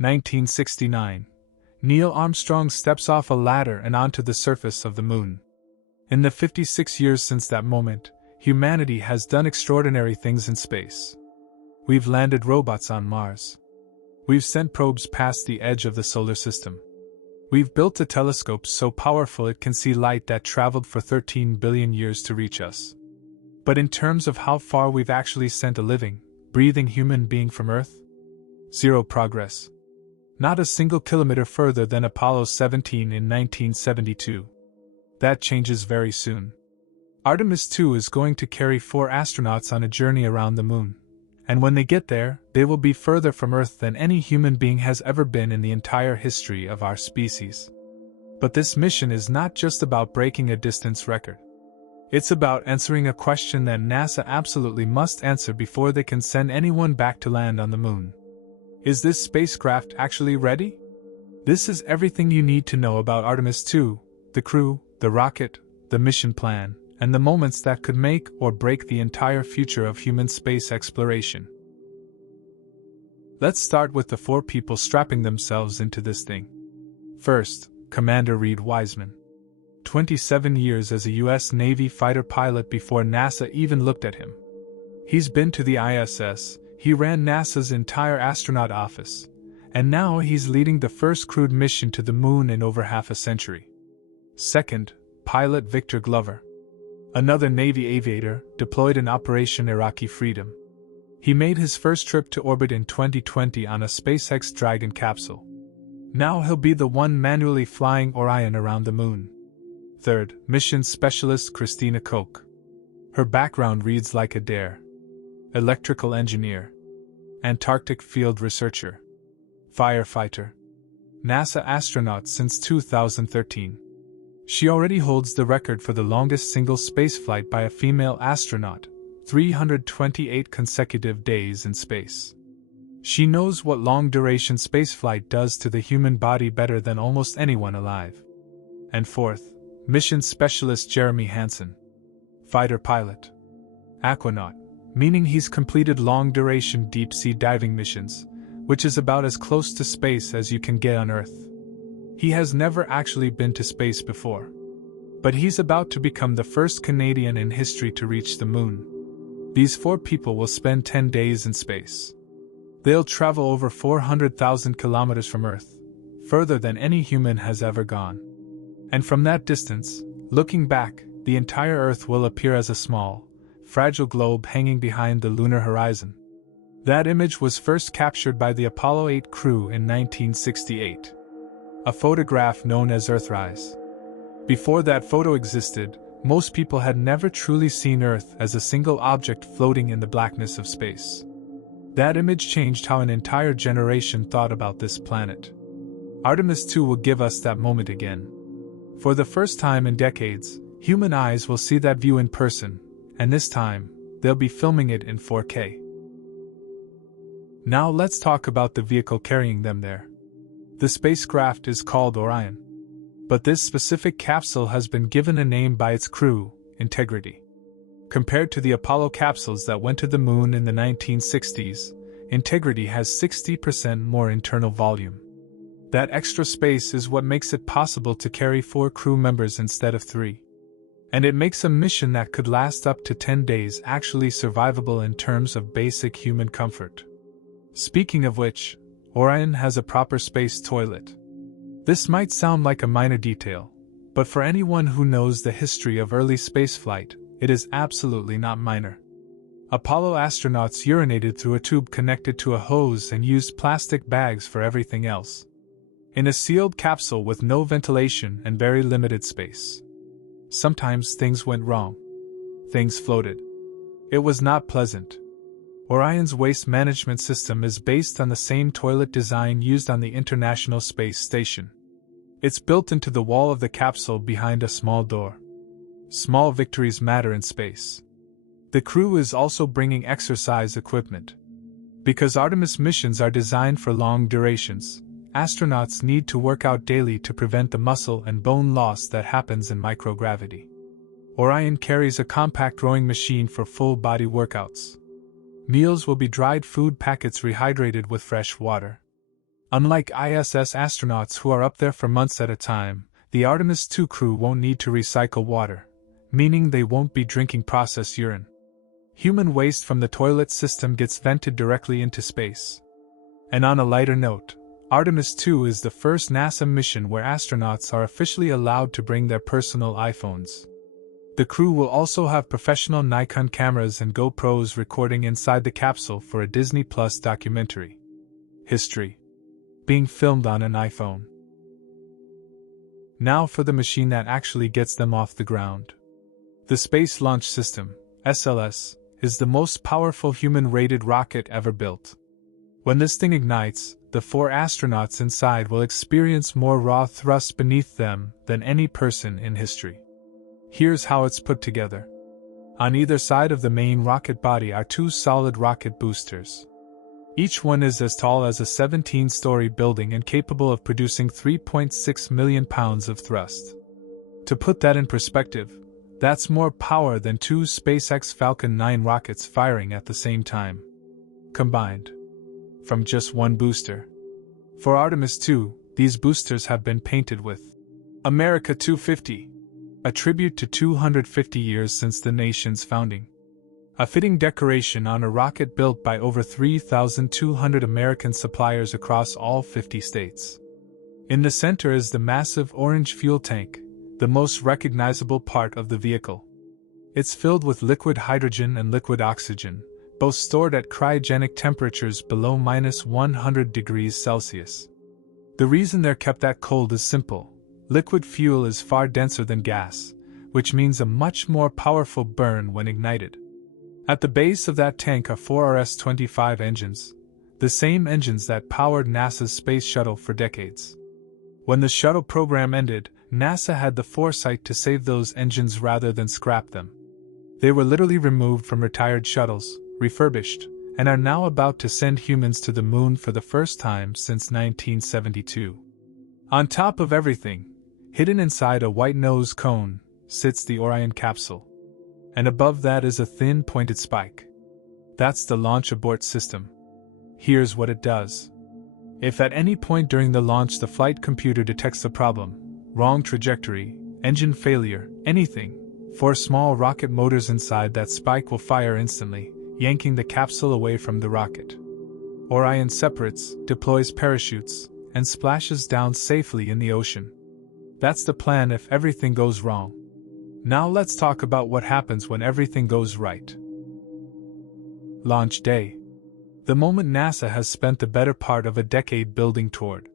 1969. Neil Armstrong steps off a ladder and onto the surface of the moon. In the 56 years since that moment, humanity has done extraordinary things in space. We've landed robots on Mars. We've sent probes past the edge of the solar system. We've built a telescope so powerful it can see light that traveled for 13 billion years to reach us. But in terms of how far we've actually sent a living, breathing human being from Earth? Zero progress. Not a single kilometer further than Apollo 17 in 1972. That changes very soon. Artemis 2 is going to carry 4 astronauts on a journey around the moon. And when they get there, they will be further from Earth than any human being has ever been in the entire history of our species. But this mission is not just about breaking a distance record. It's about answering a question that NASA absolutely must answer before they can send anyone back to land on the moon. Is this spacecraft actually ready? This is everything you need to know about Artemis 2, the crew, the rocket, the mission plan, and the moments that could make or break the entire future of human space exploration. Let's start with the 4 people strapping themselves into this thing. First, Commander Reed Wiseman. 27 years as a U.S. Navy fighter pilot before NASA even looked at him. He's been to the ISS, he ran NASA's entire astronaut office, and now he's leading the first crewed mission to the moon in over half a century. Second, pilot Victor Glover. Another Navy aviator, deployed in Operation Iraqi Freedom. He made his first trip to orbit in 2020 on a SpaceX Dragon capsule. Now he'll be the one manually flying Orion around the moon. Third, mission specialist Christina Koch. Her background reads like a dare. Electrical engineer. Antarctic field researcher. Firefighter. NASA astronaut since 2013. She already holds the record for the longest single spaceflight by a female astronaut, 328 consecutive days in space. She knows what long-duration spaceflight does to the human body better than almost anyone alive. And fourth, mission specialist Jeremy Hansen. Fighter pilot. Aquanaut, meaning he's completed long-duration deep-sea diving missions, which is about as close to space as you can get on Earth. He has never actually been to space before. But he's about to become the first Canadian in history to reach the moon. These 4 people will spend 10 days in space. They'll travel over 400,000 kilometers from Earth, further than any human has ever gone. And from that distance, looking back, the entire Earth will appear as a small, fragile globe hanging behind the lunar horizon. That image was first captured by the Apollo 8 crew in 1968. A photograph known as Earthrise. Before that photo existed, most people had never truly seen Earth as a single object floating in the blackness of space. That image changed how an entire generation thought about this planet. Artemis 2 will give us that moment again. For the first time in decades, human eyes will see that view in person, and this time, they'll be filming it in 4K. Now let's talk about the vehicle carrying them there. The spacecraft is called Orion. But this specific capsule has been given a name by its crew, Integrity. Compared to the Apollo capsules that went to the moon in the 1960s, Integrity has 60% more internal volume. That extra space is what makes it possible to carry 4 crew members instead of 3. And it makes a mission that could last up to 10 days actually survivable in terms of basic human comfort. Speaking of which, Orion has a proper space toilet. This might sound like a minor detail, but for anyone who knows the history of early spaceflight, it is absolutely not minor. Apollo astronauts urinated through a tube connected to a hose and used plastic bags for everything else. In a sealed capsule with no ventilation and very limited space. Sometimes things went wrong. Things floated. It was not pleasant. Orion's waste management system is based on the same toilet design used on the International Space Station. It's built into the wall of the capsule behind a small door. Small victories matter in space. The crew is also bringing exercise equipment. Because Artemis missions are designed for long durations, astronauts need to work out daily to prevent the muscle and bone loss that happens in microgravity. Orion carries a compact rowing machine for full-body workouts. Meals will be dried food packets rehydrated with fresh water. Unlike ISS astronauts who are up there for months at a time, the Artemis 2 crew won't need to recycle water, meaning they won't be drinking processed urine. Human waste from the toilet system gets vented directly into space. And on a lighter note, Artemis 2 is the first NASA mission where astronauts are officially allowed to bring their personal iPhones. The crew will also have professional Nikon cameras and GoPros recording inside the capsule for a Disney Plus documentary. History. Being filmed on an iPhone. Now for the machine that actually gets them off the ground. The Space Launch System, SLS, is the most powerful human-rated rocket ever built. When this thing ignites, the 4 astronauts inside will experience more raw thrust beneath them than any person in history. Here's how it's put together. On either side of the main rocket body are 2 solid rocket boosters. Each one is as tall as a 17-story building and capable of producing 3.6 million pounds of thrust. To put that in perspective, that's more power than 2 SpaceX Falcon 9 rockets firing at the same time. Combined. From just one booster. For Artemis 2, these boosters have been painted with America 250, a tribute to 250 years since the nation's founding. A fitting decoration on a rocket built by over 3,200 American suppliers across all 50 states. In the center is the massive orange fuel tank, the most recognizable part of the vehicle. It's filled with liquid hydrogen and liquid oxygen, both stored at cryogenic temperatures below -100 degrees Celsius. The reason they're kept that cold is simple. Liquid fuel is far denser than gas, which means a much more powerful burn when ignited. At the base of that tank are 4 RS-25 engines, the same engines that powered NASA's space shuttle for decades. When the shuttle program ended, NASA had the foresight to save those engines rather than scrap them. They were literally removed from retired shuttles, refurbished, and are now about to send humans to the moon for the first time since 1972. On top of everything, hidden inside a white nose cone, sits the Orion capsule. And above that is a thin pointed spike. That's the launch abort system. Here's what it does. If at any point during the launch the flight computer detects a problem, wrong trajectory, engine failure, anything, 4 small rocket motors inside that spike will fire instantly, yanking the capsule away from the rocket. Orion separates, deploys parachutes, and splashes down safely in the ocean. That's the plan if everything goes wrong. Now let's talk about what happens when everything goes right. Launch day. The moment NASA has spent the better part of a decade building toward.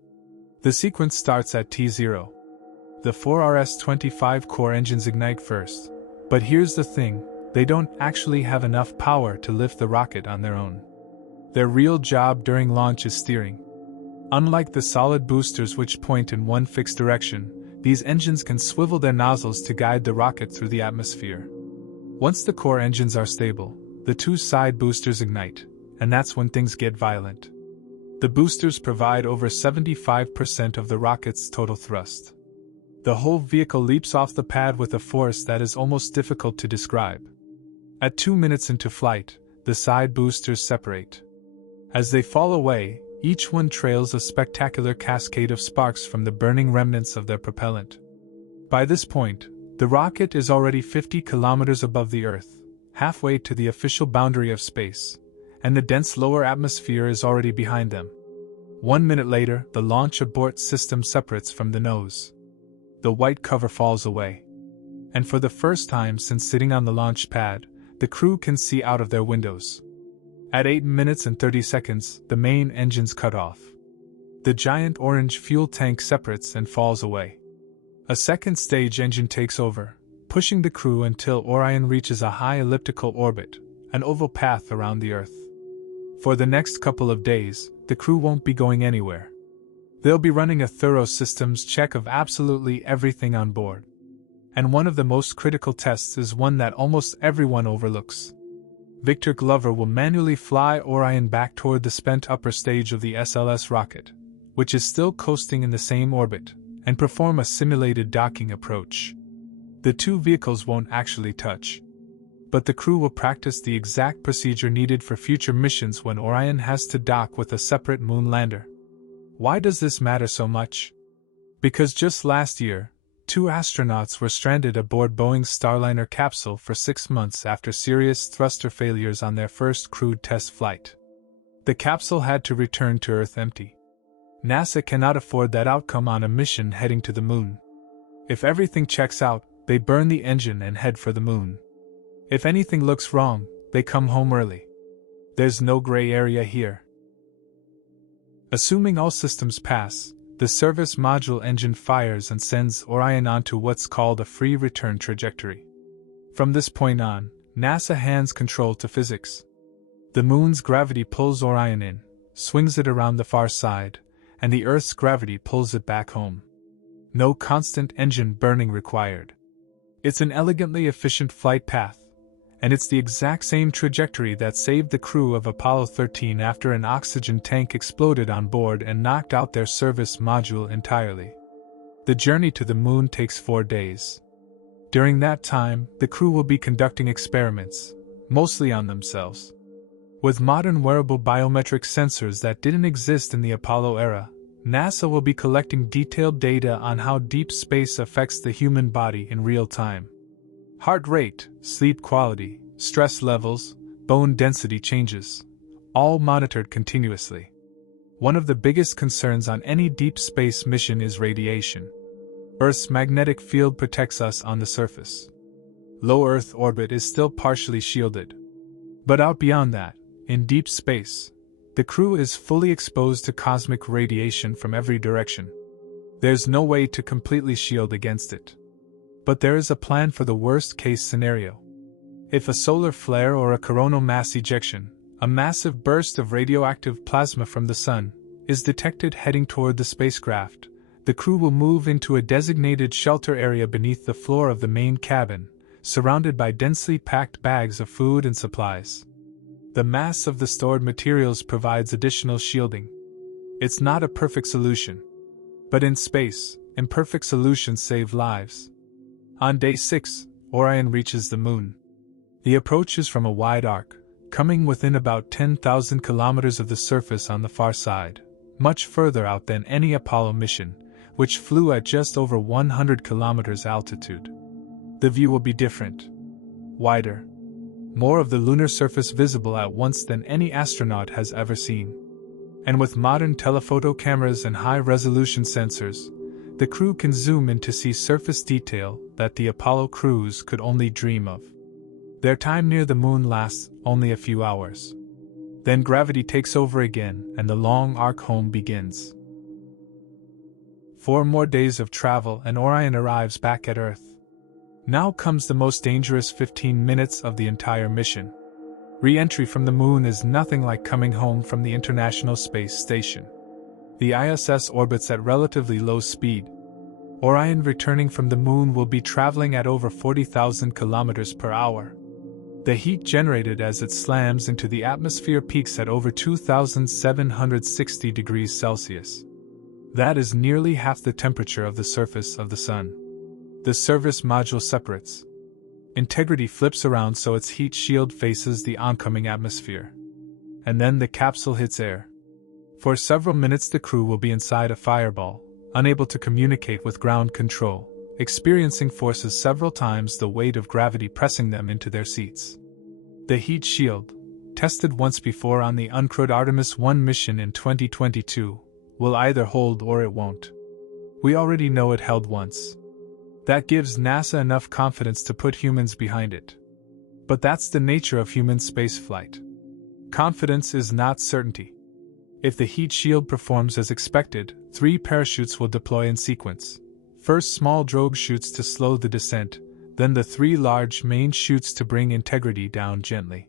The sequence starts at T0. The 4 RS-25 core engines ignite first. But here's the thing, they don't actually have enough power to lift the rocket on their own. Their real job during launch is steering. Unlike the solid boosters which point in one fixed direction, these engines can swivel their nozzles to guide the rocket through the atmosphere. Once the core engines are stable, the 2 side boosters ignite, and that's when things get violent. The boosters provide over 75% of the rocket's total thrust. The whole vehicle leaps off the pad with a force that is almost difficult to describe. At 2 minutes into flight, the side boosters separate. As they fall away, each one trails a spectacular cascade of sparks from the burning remnants of their propellant. By this point, the rocket is already 50 kilometers above the Earth, halfway to the official boundary of space, and the dense lower atmosphere is already behind them. 1 minute later, the launch abort system separates from the nose. The white cover falls away. And for the first time since sitting on the launch pad, the crew can see out of their windows. At 8 minutes and 30 seconds, the main engines cut off. The giant orange fuel tank separates and falls away. A second stage engine takes over, pushing the crew until Orion reaches a high elliptical orbit, an oval path around the Earth. For the next couple of days, the crew won't be going anywhere. They'll be running a thorough systems check of absolutely everything on board. And one of the most critical tests is one that almost everyone overlooks. Victor Glover will manually fly Orion back toward the spent upper stage of the SLS rocket, which is still coasting in the same orbit, and perform a simulated docking approach. The 2 vehicles won't actually touch. But the crew will practice the exact procedure needed for future missions when Orion has to dock with a separate moon lander. Why does this matter so much? Because just last year, 2 astronauts were stranded aboard Boeing's Starliner capsule for 6 months after serious thruster failures on their first crewed test flight. The capsule had to return to Earth empty. NASA cannot afford that outcome on a mission heading to the moon. If everything checks out, they burn the engine and head for the moon. If anything looks wrong, they come home early. There's no gray area here. Assuming all systems pass, the service module engine fires and sends Orion onto what's called a free return trajectory. From this point on, NASA hands control to physics. The moon's gravity pulls Orion in, swings it around the far side, and the Earth's gravity pulls it back home. No constant engine burning required. It's an elegantly efficient flight path, and it's the exact same trajectory that saved the crew of Apollo 13 after an oxygen tank exploded on board and knocked out their service module entirely. The journey to the moon takes 4 days. During that time, the crew will be conducting experiments, mostly on themselves. With modern wearable biometric sensors that didn't exist in the Apollo era, NASA will be collecting detailed data on how deep space affects the human body in real time. Heart rate, sleep quality, stress levels, bone density changes, all monitored continuously. One of the biggest concerns on any deep space mission is radiation. Earth's magnetic field protects us on the surface. Low Earth orbit is still partially shielded. But out beyond that, in deep space, the crew is fully exposed to cosmic radiation from every direction. There's no way to completely shield against it. But there is a plan for the worst-case scenario. If a solar flare or a coronal mass ejection, a massive burst of radioactive plasma from the sun, is detected heading toward the spacecraft, the crew will move into a designated shelter area beneath the floor of the main cabin, surrounded by densely packed bags of food and supplies. The mass of the stored materials provides additional shielding. It's not a perfect solution. But in space, imperfect solutions save lives. On day 6, Orion reaches the moon. The approach is from a wide arc, coming within about 10,000 kilometers of the surface on the far side, much further out than any Apollo mission, which flew at just over 100 kilometers altitude. The view will be different. Wider. More of the lunar surface visible at once than any astronaut has ever seen. And with modern telephoto cameras and high-resolution sensors, the crew can zoom in to see surface detail that the Apollo crews could only dream of. Their time near the moon lasts only a few hours. Then gravity takes over again and the long arc home begins. 4 more days of travel and Orion arrives back at Earth. Now comes the most dangerous 15 minutes of the entire mission. Re-entry from the moon is nothing like coming home from the International Space Station. The ISS orbits at relatively low speed. Orion returning from the moon will be traveling at over 40,000 kilometers per hour. The heat generated as it slams into the atmosphere peaks at over 2,760 degrees Celsius. That is nearly half the temperature of the surface of the Sun. The service module separates. Integrity flips around so its heat shield faces the oncoming atmosphere. And then the capsule hits air. For several minutes the crew will be inside a fireball, unable to communicate with ground control, experiencing forces several times the weight of gravity pressing them into their seats. The heat shield, tested once before on the uncrewed Artemis 1 mission in 2022, will either hold or it won't. We already know it held once. That gives NASA enough confidence to put humans behind it. But that's the nature of human spaceflight. Confidence is not certainty. If the heat shield performs as expected, 3 parachutes will deploy in sequence. First small drogue chutes to slow the descent, then the 3 large main chutes to bring integrity down gently.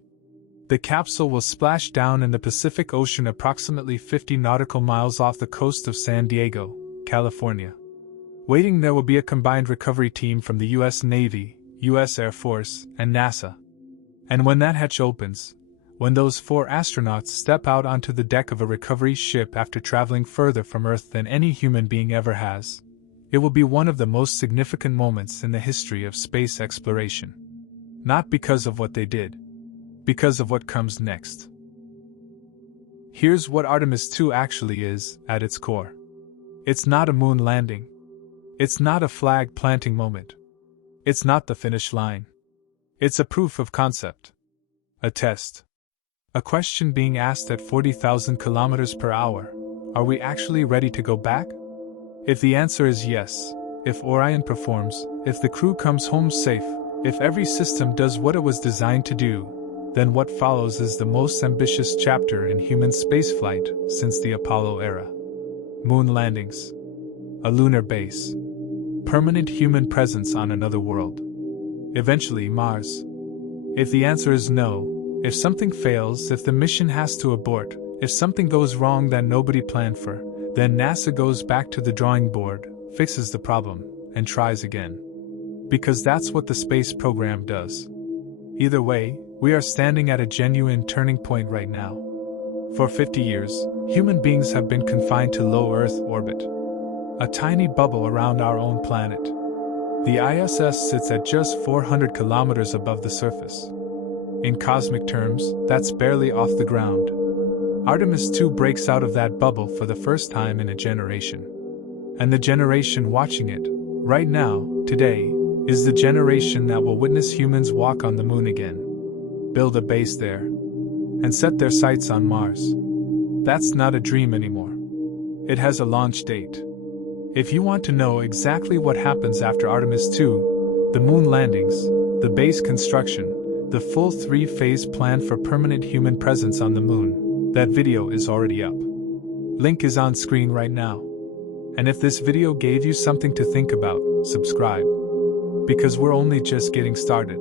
The capsule will splash down in the Pacific Ocean approximately 50 nautical miles off the coast of San Diego, California. Waiting there will be a combined recovery team from the U.S. Navy, U.S. Air Force, and NASA. And when that hatch opens, when those 4 astronauts step out onto the deck of a recovery ship after traveling further from Earth than any human being ever has, it will be one of the most significant moments in the history of space exploration. Not because of what they did, because of what comes next. Here's what Artemis 2 actually is, at its core. It's not a moon landing. It's not a flag planting moment. It's not the finish line. It's a proof of concept. A test. A question being asked at 40,000 kilometers per hour. Are we actually ready to go back? If the answer is yes, if Orion performs, if the crew comes home safe, if every system does what it was designed to do, then what follows is the most ambitious chapter in human spaceflight since the Apollo era. Moon landings. A lunar base. Permanent human presence on another world. Eventually Mars. If the answer is no, if something fails, if the mission has to abort, if something goes wrong that nobody planned for, then NASA goes back to the drawing board, fixes the problem, and tries again. Because that's what the space program does. Either way, we are standing at a genuine turning point right now. For 50 years, human beings have been confined to low Earth orbit. A tiny bubble around our own planet. The ISS sits at just 400 kilometers above the surface. In cosmic terms, that's barely off the ground. Artemis 2 breaks out of that bubble for the first time in a generation. And the generation watching it, right now, today, is the generation that will witness humans walk on the moon again, build a base there, and set their sights on Mars. That's not a dream anymore. It has a launch date. If you want to know exactly what happens after Artemis 2, the moon landings, the base construction, the full 3-phase plan for permanent human presence on the moon, that video is already up. Link is on screen right now. And if this video gave you something to think about, subscribe. Because we're only just getting started.